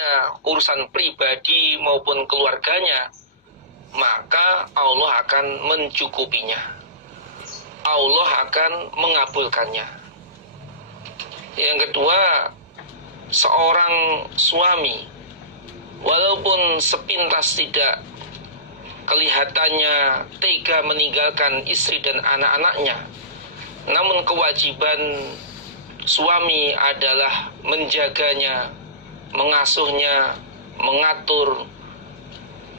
kepada urusan pribadi maupun keluarganya, maka Allah akan mencukupinya. Allah akan mengabulkannya. Yang kedua, seorang suami walaupun sepintas tidak kelihatannya tega meninggalkan istri dan anak-anaknya, namun kewajiban suami adalah menjaganya, mengasuhnya, mengatur.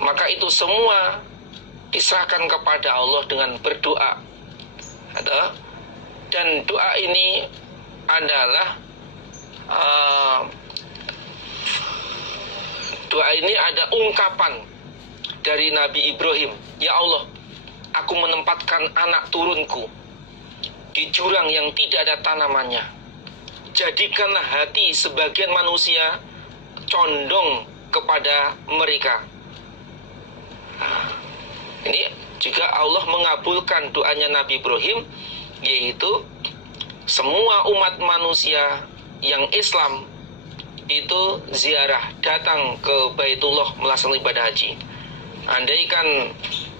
Maka itu semua diserahkan kepada Allah dengan berdoa. Dan doa ini adalah doa ini ada ungkapan dari Nabi Ibrahim. Ya Allah, aku menempatkan anak turunku di jurang yang tidak ada tanamannya. Jadikanlah hati sebagian manusia condong kepada mereka. Ini juga Allah mengabulkan doanya Nabi Ibrahim, yaitu semua umat manusia yang Islam itu ziarah, datang ke Baitullah melaksanakan ibadah haji. Andaikan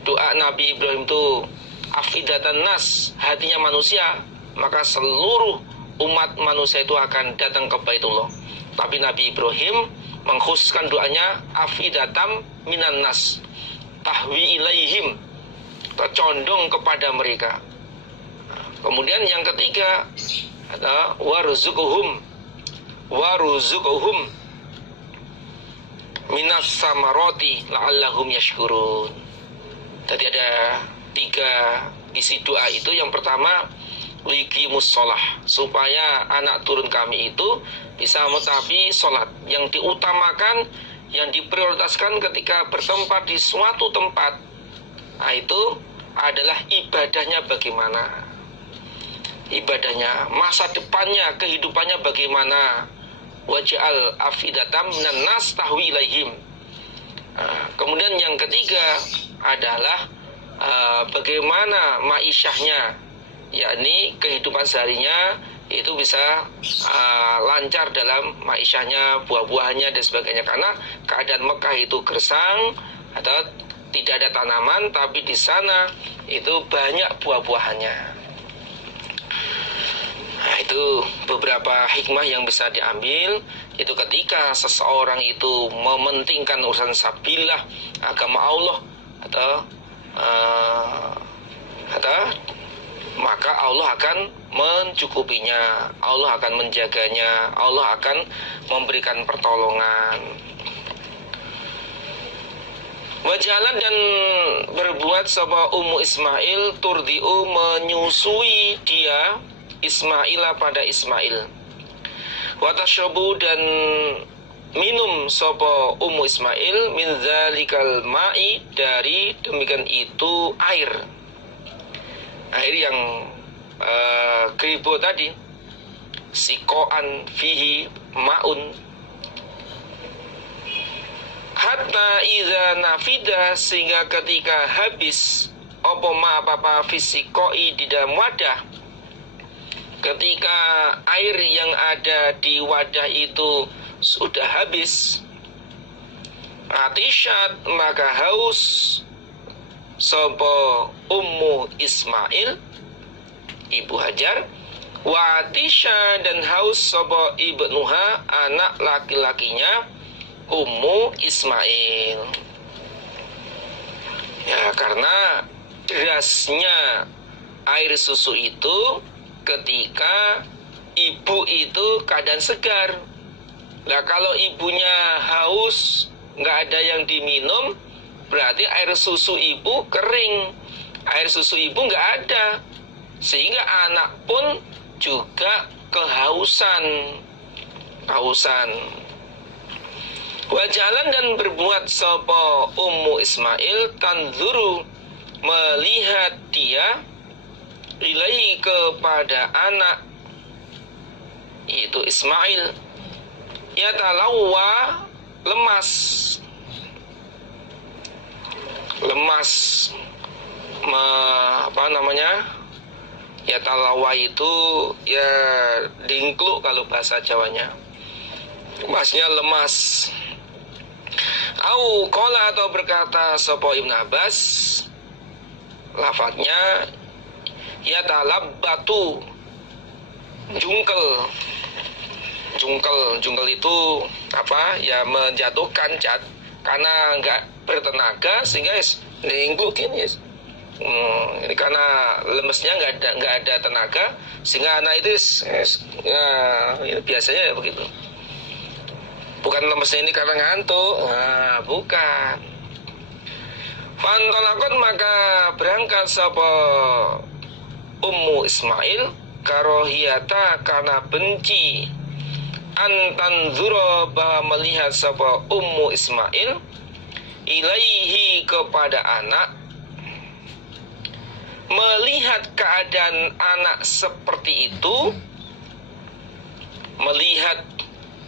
doa Nabi Ibrahim itu afidatan nas, hatinya manusia, maka seluruh umat manusia itu akan datang ke Baitullah. Tapi Nabi Ibrahim mengkhususkan doanya afidatam minan nas, tahwi ilaihim, tercondong kepada mereka. Kemudian yang ketiga adalah warzuquhum minas samaroti la'allahum yashkurun. Tadi ada 3 isi doa itu. Yang pertama, liqimus sholah, supaya anak turun kami itu bisa mentaati sholat. Yang diutamakan, yang diprioritaskan ketika bertempat di suatu tempat, nah itu adalah ibadahnya bagaimana, ibadahnya, masa depannya, kehidupannya bagaimana. Waj'al afidatam minan nas tahwi ilaihim. Kemudian yang ketiga adalah bagaimana ma'isyahnya, yakni kehidupan seharinya itu bisa lancar dalam ma'isyahnya, buah-buahannya dan sebagainya. Karena keadaan Mekah itu gersang atau tidak ada tanaman, tapi di sana itu banyak buah-buahannya. Nah, itu beberapa hikmah yang bisa diambil. Itu ketika seseorang itu mementingkan urusan sabillah, agama Allah, maka Allah akan mencukupinya, Allah akan menjaganya, Allah akan memberikan pertolongan. Wajalan dan berbuat sapa Ummu Ismail turdiu, menyusui dia Ismaila pada Ismail. Watasyabu, dan minum sapa Ummu Ismail min zalikal ma'i, dari demikian itu air yang kribo tadi, sikoan fihi ma'un, hatta iza nafida, sehingga ketika habis opo apa fisikoi di dalam wadah, ketika air yang ada di wadah itu sudah habis, atishat, maka haus sopo Ummu Ismail, Ibu Hajar, wa atisha, dan haus sopo ibnuha, anak laki-lakinya Ummu Ismail. Ya, karena derasnya air susu itu ketika ibu itu keadaan segar. Nah, kalau ibunya haus, nggak ada yang diminum, berarti air susu ibu kering, air susu ibu nggak ada, sehingga anak pun juga kehausan. Wajalan, dan berbuat sapa Ummu Ismail tanzuru, melihat dia, ilaihi, kepada anak yaitu Ismail, yatalawwa, lemas, yatalawwa itu ya dingkluk kalau bahasa Jawanya, lemasnya lemas. Au qala atau berkata sapa Ibnu Abbas, lafadznya yatalabbatu, jungkel. Jungkel itu apa? Ya menjatuhkan cat karena nggak bertenaga sehingga lingguk ini. Ini karena lemesnya nggak ada tenaga sehingga anak itu ya, biasanya ya begitu. Bukan lemesnya ini karena ngantuk, nah, bukan. Fantolakon maka berangkat sapa Ummu Ismail karohiyata karena benci antanzuro bahwa melihat sapa Ummu Ismail ilaihi kepada anak, melihat keadaan anak seperti itu, melihat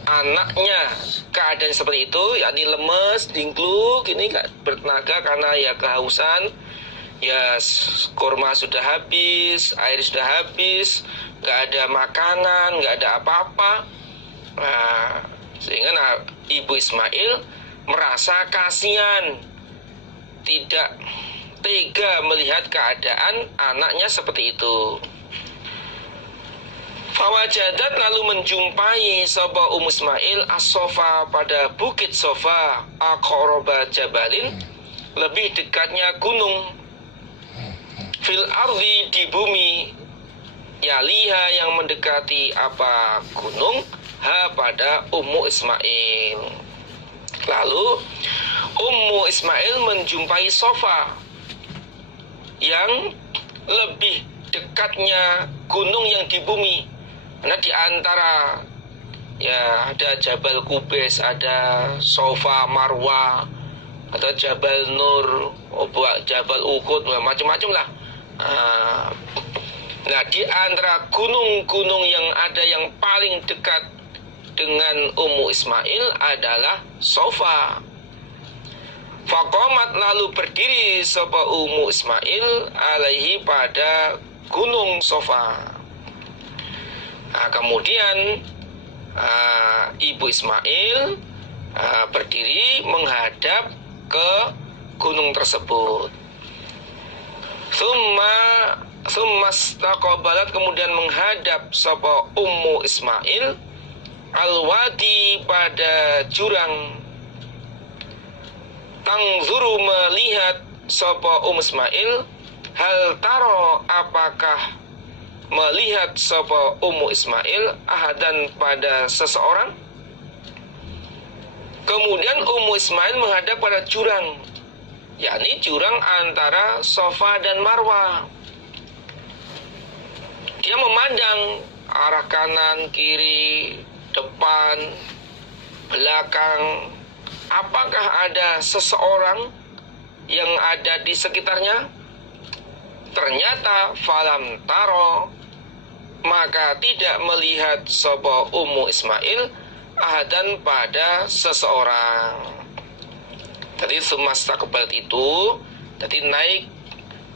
anaknya keadaan seperti itu, yakni lemes, dingkluk, ini gak bertenaga karena ya kehausan, ya kurma sudah habis, air sudah habis, gak ada makanan, gak ada apa-apa. Nah, sehingga Ibu Ismail merasa kasihan, tidak tega melihat keadaan anaknya seperti itu. Fawajadat lalu menjumpai sapa Ummu Ismail as-Sofa pada bukit Sofa aqraba jabalin, lebih dekatnya gunung, fil ardi di bumi, yaliha yang mendekati apa gunung, ha pada Ummu Ismail. Lalu Ummu Ismail menjumpai Sofa yang lebih dekatnya gunung yang di bumi. Karena di antara ya ada Jabal Kubes, ada Sofa Marwa, atau Jabal Nur, Jabal Uhud, macam-macam lah. Nah, di antara gunung-gunung yang ada yang paling dekat dengan Ummu Ismail adalah Sofa. Faqamat lalu berdiri sapa Ummu Ismail alaihi pada gunung Sofa. Nah, kemudian Ibu Ismail berdiri menghadap ke gunung tersebut. Summa staqbalat kemudian menghadap sapa Ummu Ismail al-wadi pada jurang. Tangzuru melihat sapa Ummu Ismail, hal taro apakah melihat sapa Ummu Ismail ahadan pada seseorang. Kemudian Ummu Ismail menghadap pada jurang, yakni jurang antara Sofa dan Marwa. Dia memandang arah kanan, kiri, depan, belakang. Apakah ada seseorang yang ada di sekitarnya? Ternyata falam taro, maka tidak melihat sapa Ummu Ismail ahadan pada seseorang. Jadi sumastaqbalat itu jadi naik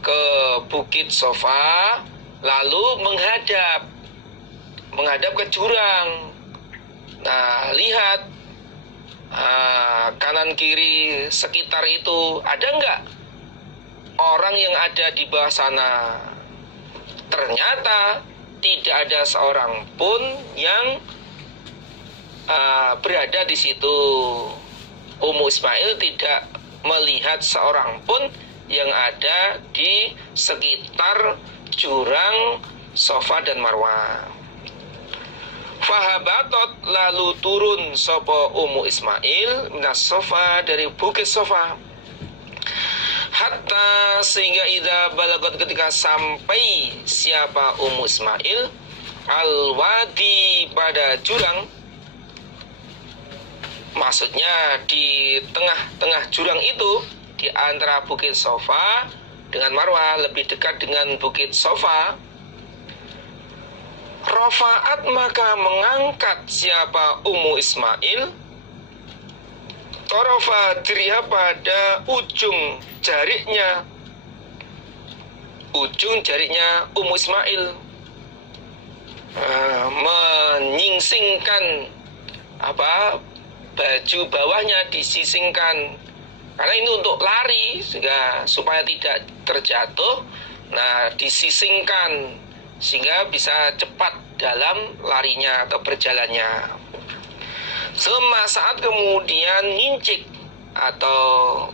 ke bukit Sofa, lalu menghadap ke jurang. Nah, lihat kanan kiri sekitar itu ada enggak orang yang ada di bawah sana. Ternyata tidak ada seorang pun yang berada di situ. Ummu Ismail tidak melihat seorang pun yang ada di sekitar jurang Sofa dan Marwa. Fahabatot lalu turun sapa Ummu Ismail minas Sofa dari bukit Sofa, hatta sehingga idza balagot ketika sampai siapa Ummu Ismail al-wadi pada jurang, maksudnya di tengah-tengah jurang itu, di antara bukit Sofa dengan Marwa, lebih dekat dengan bukit Sofa. Rafa'at maka mengangkat siapa Ummu Ismail tarafa diriha pada ujung jariknya Ummu Ismail, menyingsingkan baju bawahnya disisingkan, karena ini untuk lari sehingga supaya tidak terjatuh. Nah, disisingkan sehingga bisa cepat dalam larinya atau berjalannya. Saat kemudian ngincik atau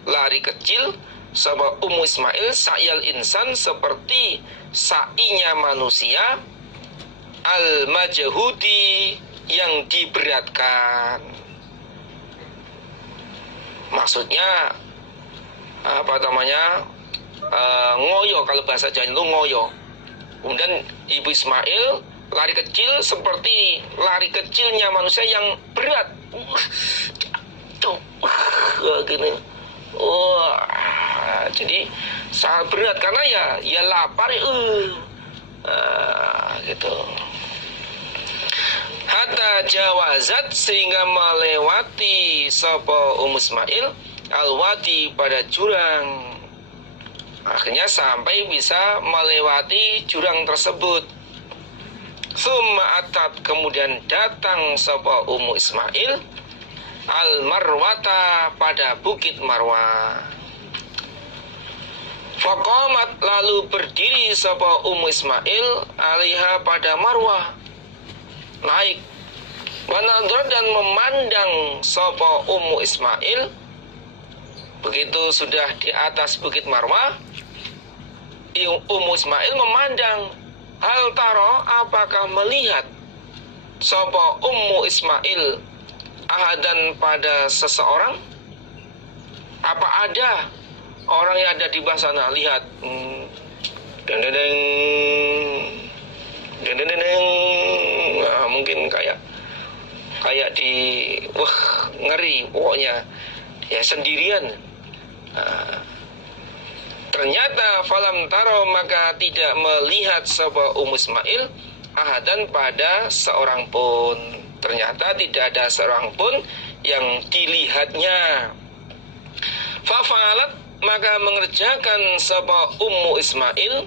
lari kecil sama Ummu Ismail sa'yal insan, seperti sa'inya manusia, al-majhudi yang diberatkan. Maksudnya apa namanya, ngoyo, kalau bahasa Jawa itu ngoyo. Kemudian Ibu Ismail lari kecil seperti lari kecilnya manusia yang berat. Gini. Jadi sangat berat karena ya lapar, gitu. Hatta jawazat, sehingga melewati sapa Ummu Ismail al-wadi, pada jurang. Akhirnya sampai bisa melewati jurang tersebut. Summa atat, kemudian datang sapa Ummu Ismail al-marwata, pada bukit Marwah. Faqamat, lalu berdiri sapa Ummu Ismail alaiha, pada Marwah, naik. Wanadhar, dan memandang sapa Ummu Ismail. Begitu sudah di atas bukit Marwah, Ummu Ismail memandang. Hal taro, apakah melihat sapa Ummu Ismail ahadan, pada seseorang? Apa ada orang yang ada di bawah sana? Lihat, deng, nah, mungkin kayak di ngeri pokoknya, ya sendirian. Ternyata falam taro, maka tidak melihat sapa Ummu Ismail ahadan, pada seorang pun. Ternyata tidak ada seorang pun yang dilihatnya. Fafalat, maka mengerjakan sapa Ummu Ismail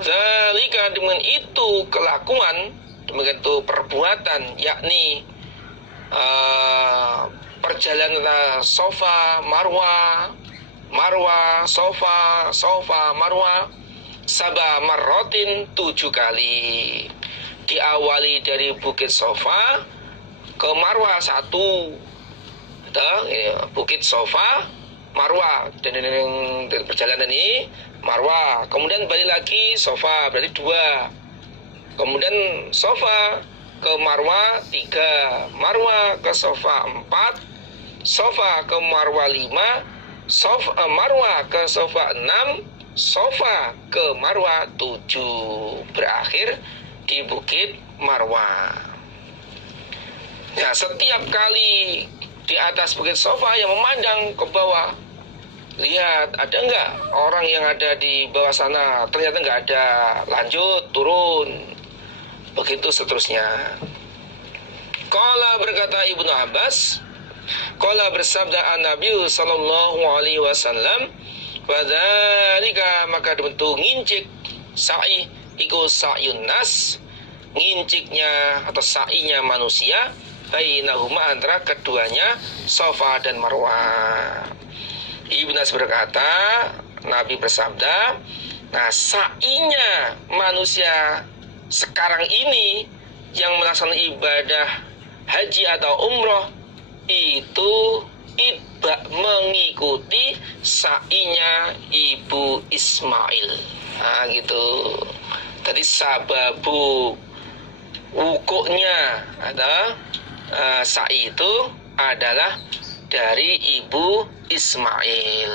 zalika, dengan itu kelakuan, demikian itu perbuatan, yakni perjalanan Safa Marwah, Marwah Safa, Safa Marwah, sab'a marrotin, 7 kali. Diawali dari bukit Safa ke Marwah 1, bukit Safa Marwah, dan perjalanan ini Marwah, kemudian balik lagi Safa, berarti 2. Kemudian Safa ke Marwah 3, Marwah ke Safa 4, Safa ke Marwah 5, Marwah ke Safa 6, Safa ke Marwah 7, berakhir di bukit Marwah. Nah, setiap kali di atas bukit Safa yang memandang ke bawah, lihat ada nggak orang yang ada di bawah sana. Ternyata nggak ada, lanjut turun, begitu seterusnya. Qala, berkata Ibnu Abbas, qala, bersabda Nabi sallallahu alaihi wasallam, wadzalika, maka dibentuk ngincik sa'i iku sa'yun nas, nginciknya atau sa'inya manusia, bainahuma, antara keduanya Safa dan Marwah. Ibnu Abbas berkata, Nabi bersabda, nah sa'inya manusia sekarang ini yang melaksanakan ibadah haji atau umroh itu mengikuti sa'inya Ibu Ismail. Nah gitu. Tadi sababu wukuknya ada sa'i itu adalah dari Ibu Ismail.